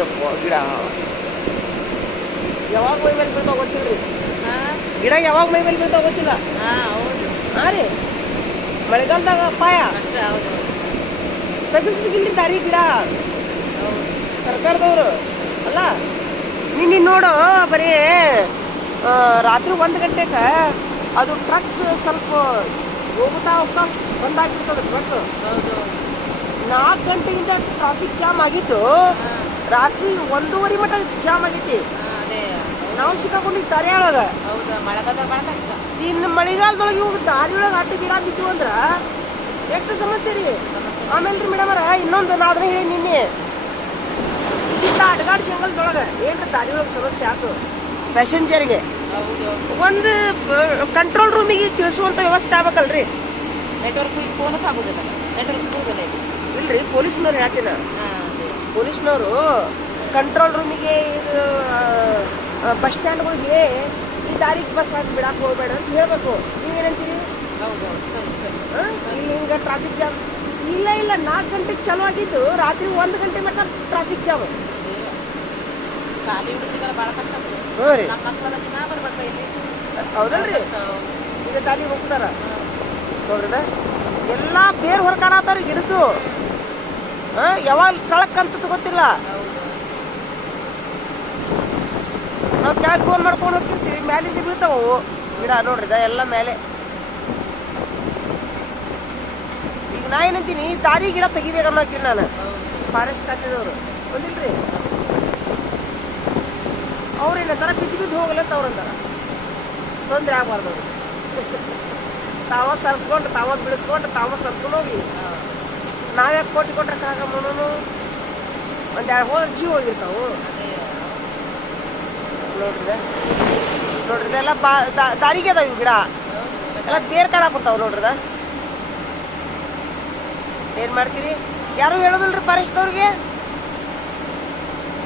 ಯಪ್ಪ ಗಿಡ ಯಾವಾಗ ಮೈ ಮೇಲೆ ಬೀಳ್ತಾವ ಗೊತ್ತಿಲ್ರಿ. ಗಿಡ ಯಾವಾಗ ಮೈ ಮೇಲೆ ಬೀಳ್ತಾವ ಗೊತ್ತಿಲ್ಲ. ಹಾಂ ರೀ, ಮಳೆಗಾಲದಾಗ ಅಪಾಯ. ತೆಗಿಸ್ಬೇಕಿಲ್ಲ ದಾರಿ ಗಿಡ ಸರ್ಕಾರದವರು ಅಲ್ಲ. ನೀನು ನೋಡು, ಬರೀ ರಾತ್ರಿ 1 ಗಂಟೆಗೆ ಅದು ಟ್ರಕ್ ಸ್ವಲ್ಪ ಹೋಗ್ತಾ ಬಂದಾಗಿರ್ತದೆ ಟ್ರಕ್. 4 ಗಂಟೆಯಿಂದ ಟ್ರಾಫಿಕ್ ಜಾಮ್ ಆಗಿದ್ದು ರಾತ್ರಿ 1:30 ಮಟ್ಟ ಜಾಮ್ ಆಗೈತಿ. ನಾವು ಸಿಕ್ಕಾಕೊಂಡಿದ್ದು ದಾರಿ ಒಳಗೆ. ಇನ್ನು ಮಳೆಗಾಲದೊಳಗೆ ಇವಾಗ ದಾರಿ ಒಳಗೆ ಅಡ್ಡ ಗಿಡ ಬಿದ್ದು ಅಂದ್ರ ಎಷ್ಟು ಸಮಸ್ಯೆ ರೀ. ಆಮೇಲೆ ರೀ ಮೇಡಮರ ಇನ್ನೊಂದು ನಾ ಅದನ್ನ ಹೇಳಿ ನಿನ್ನೆ, ಇಂಥ ಅಡ್ಗಾಡ್ ಜಂಗಲ್ದೊಳಗೆ ಏನ್ರ ದಾರಿ ಒಳಗೆ ಸಮಸ್ಯೆ ಆಯ್ತು ಪ್ಯಾಸೆಂಜರ್ಗೆ, ಒಂದು ಕಂಟ್ರೋಲ್ ರೂಮಿಗೆ ತಿಳಿಸುವಂತ ವ್ಯವಸ್ಥೆ ಆಗ್ಬೇಕಲ್ರಿ. ಇಲ್ರಿ, ಪೊಲೀಸ್ನವ್ರು ಹೇಳ್ತೀನ, ಪೊಲೀಸ್ನವರು ಕಂಟ್ರೋಲ್ ರೂಮಿಗೆ ಇದು ಬಸ್ ಸ್ಟ್ಯಾಂಡ್ಗಳಿಗೆ ಈ ದಾರಿಗೆ ಬಸ್ ಹಾಕಿ ಬಿಡಾಕ್ ಹೋಗ್ಬೇಡ ಅಂತ ಹೇಳ್ಬೇಕು. ನೀವೇನಂತೀರಿ? ಇಲ್ಲಿ ಹಿಂಗ ಟ್ರಾಫಿಕ್ ಜಾಮ್ ಇಲ್ಲ 4 ಗಂಟೆಗೆ ಚಲೋ ಆಗಿದ್ದು ರಾತ್ರಿ 1 ಗಂಟೆ ಮಟ್ಟ ಟ್ರಾಫಿಕ್ ಜಾಮ್. ಹೌದಲ್ರಿ, ಈಗ ದಾರಿ ಹೋಗ್ತಾರ ನೋಡ್ರಿ, ಎಲ್ಲಾ ಬೇರ್ ಹೊರಕಾಣತಾರ ಗಿಡದ್ದು. ಯಾವಾಗ ಕಳಕ್ಕಂತ ಗೊತ್ತಿಲ್ಲ. ನಾವು ಕೆಳಗೆ ಫೋನ್ ಮಾಡ್ಕೊಂಡು ಹೋಗ್ತಿರ್ತೀವಿ, ಮ್ಯಾಲಿಂದ ಬೀಳ್ತಾವ ಗಿಡ ನೋಡ್ರಿ, ಎಲ್ಲ ಮೇಲೆ. ಈಗ ನಾ ಏನಂತೀನಿ, ದಾರಿ ಗಿಡ ತೆಗಿಬೇಕನ್ನ ಹಾಕಿರಿ ನಾನು. ಫಾರೆಸ್ಟ್ ಖಾತೆದವರು ಬಂದಿಲ್ರಿ, ಅವ್ರೇನಂತಾರ ಬಿದ್ದು ಹೋಗಲತ್ತ ಅವ್ರಂತಾರ, ತೊಂದರೆ ಆಗ್ಬಾರ್ದು. ತಾವ ಸರ್ಸ್ಕೊಂಡು ತಾವ ಬಿಡಿಸ್ಕೊಂಡು ತಾವ ಸರ್ಸ್ಕೊಂಡು ಹೋಗಿ ನಾವ್ಯಾಕೆ ಕೊಟ್ರೆ ಕಾಕಮ್ಮನೂ ಒಂದೆರಡು ಹೋದ್ರೆ ಜೀವ ಹೋಗಿರ್ತಾವು ನೋಡ್ರಿ. ಎಲ್ಲ ದಾರಿಗೆ ಅದಾವ ಇವು ಗಿಡ ಎಲ್ಲ ಬೇರ್ ಕಾಣಾಕತ್ತಾವ ನೋಡ್ರದ. ಏನ್ ಮಾಡ್ತೀರಿ? ಯಾರು ಹೇಳೋದಿಲ್ರಿ ಫಾರೆಸ್ಟ್ದವ್ರಿಗೆ.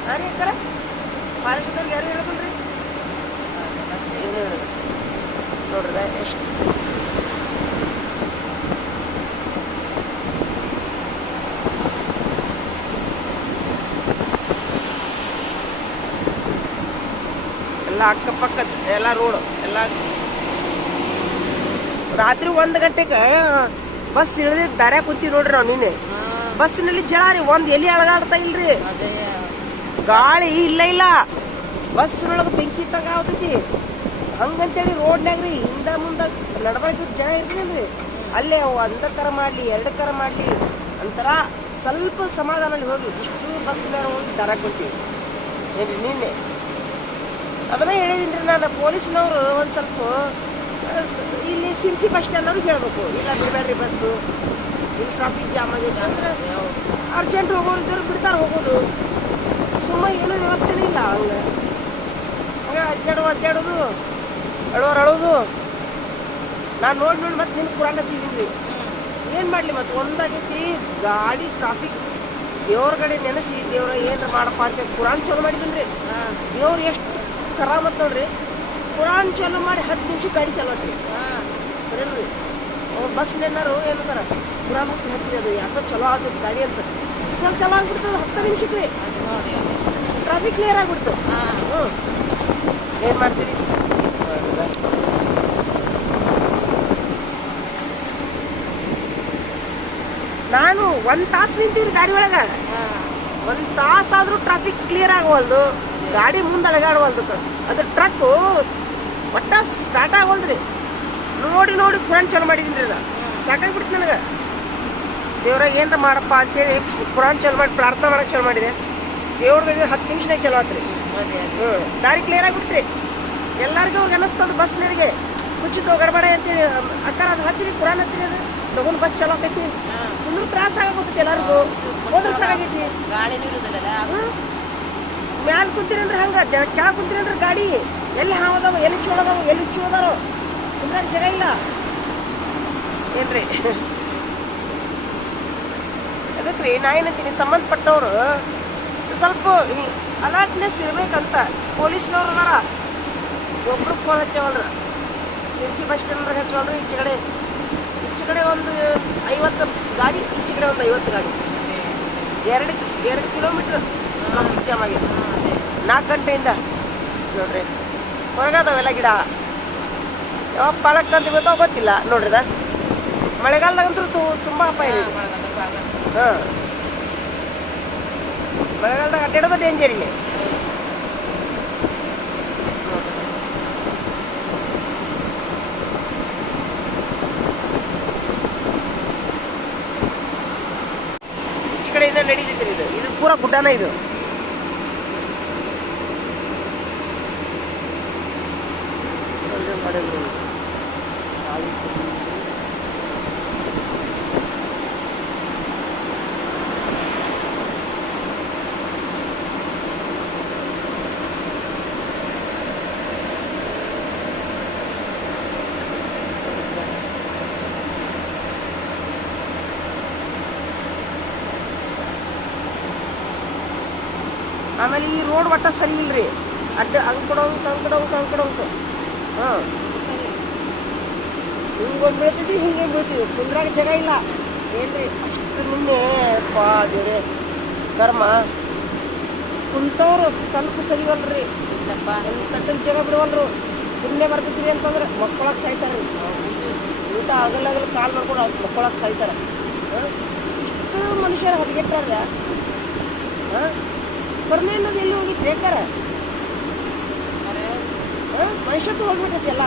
ಹಾಂ ರೀ ಅಕ್ಕರ, ಫಾರೆಸ್ಟ್ದವ್ರಿಗೆ ಯಾರು ಹೇಳೋದಿಲ್ರಿ ನೋಡ್ರದ. ಎಷ್ಟು ಎಲ್ಲ ಅಕ್ಕಪಕ್ಕ ಎಲ್ಲ ರೋಡ್ ಎಲ್ಲ. ರಾತ್ರಿ 1 ಗಂಟೆಗೆ ಬಸ್ ಇಳಿದ ದಾರ್ಯಾಗ ಕುಂತೀವಿ ನೋಡ್ರಿ ನಾವು. ನಿನ್ನೆ ಬಸ್ನಲ್ಲಿ ಜಳ ರೀ, ಒಂದ್ ಎಲ್ಲಿ ಅಳಗಾಡ್ತಾ ಇಲ್ರಿ, ಗಾಳಿ ಇಲ್ಲ, ಬಸ್ನೊಳಗೆ ಬೆಂಕಿ ತಗಾವತೈತಿ. ಹಂಗಂತೇಳಿ ರೋಡ್ನಾಗ ರೀ ಹಿಂದ ಮುಂದ ನಡ್ಬಾರ್ದು ಜನ ಇರ್ಲಿಲ್ರಿ. ಅಲ್ಲೇ 1 ಕರ ಮಾಡ್ಲಿ 2 ಕರ ಮಾಡ್ಲಿ ಒಂಥರ ಸ್ವಲ್ಪ ಸಮಾಧಾನಲ್ಲಿ ಹೋಗಿ ಇಷ್ಟು ಬಸ್ನಾಗ ಹೋಗಿ ದಾರ್ಯಾಗ ಕುಂತೀವಿ ಏನ್ರಿ. ನಿನ್ನೆ ಅದನ್ನ ಹೇಳಿದೀನಿ ನಾನು, ಪೊಲೀಸ್ನವರು ಒಂದು ಸ್ವಲ್ಪ ಇಲ್ಲಿ ಸಿರ್ಸಿ ಬಸ್ ಸ್ಟ್ಯಾಂಡ್ ಅವ್ರಿಗೆ ಹೇಳ್ಬೇಕು, ಇಲ್ಲ ಬಿಡಬೇಡ್ರಿ ಬಸ್ಸು, ಇಲ್ಲಿ ಟ್ರಾಫಿಕ್ ಜಾಮ್ ಆಗೈತೆ ಅಂದ್ರೆ ಅರ್ಜೆಂಟ್ ಹೋಗೋರು ಬಿಡ್ತಾರೆ ಹೋಗೋದು. ಸುಮ್ಮನೆ ಏನೂ ವ್ಯವಸ್ಥೆನೇ ಇಲ್ಲ. ಹಂಗೆ ಅಡ್ಡಾಡೋದು ಅಳೋದು. ನಾನು ನೋಡಿ ಮತ್ತೆ ನಿಮ್ಗೆ ಪುರಾಣ ಹಚ್ಚಿದ್ದೀನಿ ರೀ. ಏನು ಮಾಡಲಿ ಮತ್ತೆ ಒಂದಾಗೈತಿ ಗಾಡಿ ಟ್ರಾಫಿಕ್. ದೇವ್ರ ಕಡೆ ನೆನೆಸಿ ದೇವ್ರ ಏನ್ರ ಮಾಡಪ್ಪ ಅಂತ ಕುರಾನ್ ಚಾಲು ಮಾಡಿದ್ದೀನಿ ರೀ. ದೇವ್ರು ಎಷ್ಟು ಕರಾಮತ್ ನೋಡ್ರಿ, ಕುರಾನ್ ಚಾಲು ಮಾಡಿ 10 ನಿಮಿಷ ಗಾಡಿ ಚಾಲು ಆತ್ರಿ. ಬರೀ ಅವ್ರು ಬಸ್ನೇನಾರು ಏನಂತಾರ ಕುರಾನ್ ಹಚ್ಚಿರಿ, ಅದು ಯಾಕೋ ಚಲೋ ಆಗ್ತದೆ ಗಾಡಿ ಅಂತ. ಸಿಗ್ನಲ್ ಚಲೋ ಆಗ್ಬಿಡ್ತದೆ 10 ನಿಮಿಷಕ್ಕೆ ರೀ, ಟ್ರಾಫಿಕ್ ಕ್ಲಿಯರ್ ಆಗ್ಬಿಡ್ತು. ಏನು ಮಾಡ್ತೀರಿ? ನಾನು 1 ತಾಸು ನಿಂತೀವಿ ಗಾಡಿ ಒಳಗೆ. 1 ತಾಸಾದ್ರೂ ಟ್ರಾಫಿಕ್ ಕ್ಲಿಯರ್ ಆಗವಲ್ದು, ಗಾಡಿ ಮುಂದೆ ಅಳಗಾಡವಲ್ದು. ಅದು ಟ್ರಕ್ ಒಟ್ಟ ಸ್ಟಾರ್ಟ್ ಆಗವಲ್ದ್ರಿ. ನೋಡಿ ಕುರಾನ್ ಚಾಲು ಮಾಡಿದೀನಿ ರೀ. ಸಾಕಾಗ್ಬಿಡ್ತು ನನಗೆ. ದೇವ್ರ ಏನ್ರ ಮಾಡಪ್ಪ ಅಂತೇಳಿ ಕುರಾನ್ ಚಾಲು ಮಾಡಿ ಪ್ರಾರ್ಥನೆ ಮಾಡಕ್ಕೆ ಚಾಲು ಮಾಡಿದೆ. ದೇವ್ರಿಗೆ 10 ನಿಮಿಷನಾಗ ಚಲೋ ಆತ್ರಿ. ದಾರಿ ಕ್ಲಿಯರ್ ಆಗ್ಬಿಡ್ತ್ರಿ. ಎಲ್ಲರಿಗೂ ಅವ್ರಿಗೆ ಅನ್ನಿಸ್ತದ ಬಸ್ನರಿಗೆ ಕುಚ್ಚಿತ್ತು ಗಡಬಡ ಅಂತೇಳಿ. ಅಕ್ಕಾರ ಅದು ಹಚ್ಚಿರಿ, ಕುರಾನ್ ಹಚ್ಚಿರಿ, ಅದು ತಗೊಂಡು ಬಸ್ ಚಲೋ ಆಕೈತಿ. ಸುಮ್ಮನೆ ತ್ರಾಸ ಆಗೋಗ್ತೈತಿ ಎಲ್ಲರಿಗೂ, ಹೋದ್ರೆ ಸಾಕಾಗೈತಿ. ಮ್ಯಾಲ ಕುಂತೀರಿ ಅಂದ್ರೆ ಹಂಗ, ಕೆಳಗೆ ಕುಂತೀರಿ ಅಂದ್ರೆ ಗಾಡಿ ಎಲ್ಲಿ ಹಾವದಾವ, ಎಲ್ಲಿ ಚೋಳದಾವ, ಎಲ್ಲಿ ಚೋದಾರೋ ಕುಂದ್ರ ಜಾಗ ಇಲ್ಲ ಏನ್ರಿ. ಅದಕ್ಕೆ ನಾ ಏನಂತೀನಿ, ಸಂಬಂಧಪಟ್ಟವ್ರು ಸ್ವಲ್ಪ ಅಲರ್ಟ್ನೆಸ್ ಇರ್ಬೇಕಂತ. ಪೊಲೀಸ್ನವ್ರು ಅದಾರ, ಒಬ್ರು ಫೋನ್ ಹಚ್ಚವಲ್ರ. ಸಿರ್ಸಿ ಬಸ್ ಸ್ಟ್ಯಾಂಡ್ ಹಚ್ಚವಲ್ರಿ. ಈಚೆ ಕಡೆ ಒಂದು 50 ಗಾಡಿ, ಈಚೆ ಕಡೆ ಒಂದು 50 ಗಾಡಿ. 2 ಕಿಲೋಮೀಟ್ರ್ ಟ್ರಾಫಿಕ್ ಜಾಮ್ ಆಗಿದೆ 4 ಗಂಟೆಯಿಂದ ನೋಡ್ರಿ. ಹೊರಗದವೆಲ್ಲ ಗಿಡ ಯಾವಾಗ ಪಾಲಕ್ ಅಂತ ಗೊತ್ತೋ ಗೊತ್ತಿಲ್ಲ ನೋಡ್ರಿದ. ಮಳೆಗಾಲದಾಗಂತೂ ತುಂಬಾ ಅಪಾಯ ಇದೆ. ಹಾಂ, ಮಳೆಗಾಲದಾಗ ಅಡ್ಡಾಡೋದು ಡೇಂಜರ್ ಇಲ್ಲಿ. ಈಚೆ ಕಡೆಯಿಂದ ನಡೀತಿದ್ರಿ ಇದು ಪೂರಾ ಗುಡ್ಡನ ಇದು. ಆಮೇಲೆ ಈ ರೋಡ್ ಒಟ್ಟ ಸರಿ ಇಲ್ರಿ. ಅಡ್ಡ ಅಂಕಡೋಂಕು ಹಾಂ, ಹಿಂಗೊಂದು ಬೀಳ್ತಿದ್ವಿ ಹಿಂಗೆ ಬೀಳ್ತೀವಿ. ಕುಂದ್ರಾಗ ಜಾಗ ಇಲ್ಲ ಏನ್ರಿ. ಅಷ್ಟು ನಿನ್ನೆ ಪಾ ದೇವ್ರೆ ಕರ್ಮ. ಕುಂತವ್ರು ಸ್ವಲ್ಪ ಸರಿವಲ್ರಿ, ಕಟ್ಟದ ಜಾಗ ಬಿಡವಲ್ರು. ಸುಮ್ಮನೆ ಬರ್ತಿದ್ರಿ ಅಂತಂದ್ರೆ ಮಕ್ಕಳಾಗ ಸಾಯ್ತಾರ್ರಿ. ಊಟ ಆಗಲ್ಲ ಕಾಲ್ ಮಾಡ್ಕೊಂಡು ಅವ್ರು ಮಕ್ಕಳಾಗ ಸಾಯ್ತಾರೆ. ಇಷ್ಟು ಮನುಷ್ಯರು ಹದಗೆಟ್ಟಾರ. ಹಾಂ, ಕರ್ಮೆ ಅನ್ನೋದು ಎಲ್ಲಿ ಹೋಗಿತ್ತು ಬೇಕಾರೆ ಮನುಷ್ಯತ್ವ ಹೋಗ್ಬಿಟ್ಟೈತಿ ಎಲ್ಲ.